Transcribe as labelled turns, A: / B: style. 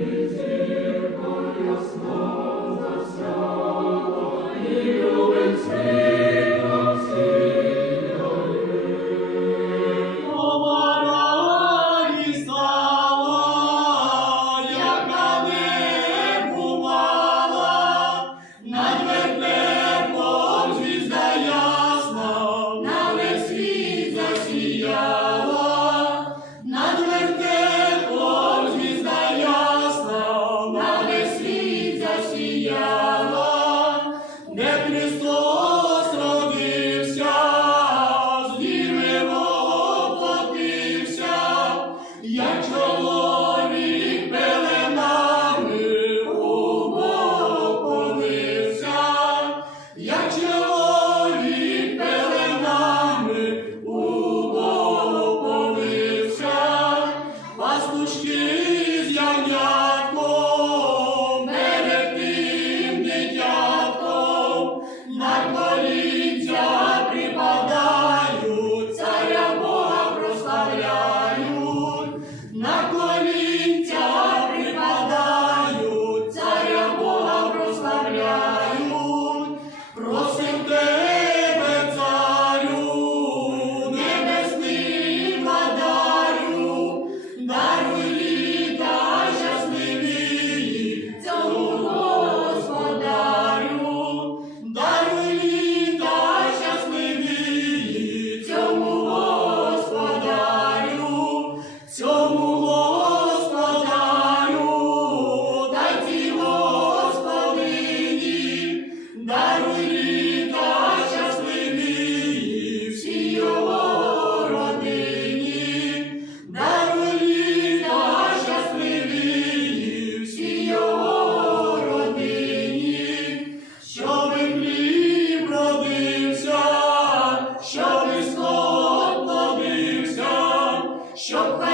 A: Зіркою ясно засяє. Маріяла, де Христос родився, з віри воплотився, як чоловік. Show